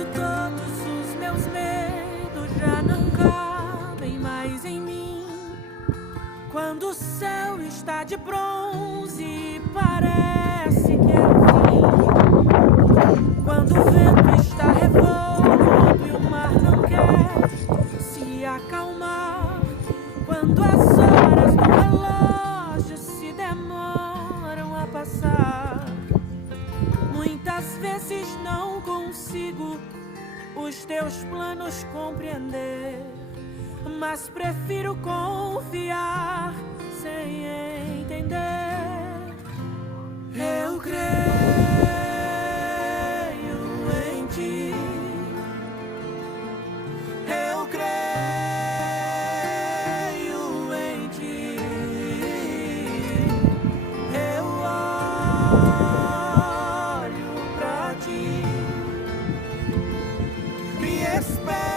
Quando todos os meus medos já não cabem mais em mim, quando o céu está de bronze e parece que é o fim, quando o vento está revolto e o mar não quer se acalmar, quando as horas do relógio se demoram a passar, muitas vezes não consigo os teus planos compreender, mas prefiro confiar sem entender. Eu creio em ti. Eu creio em ti. Eu olho pra ti e espero.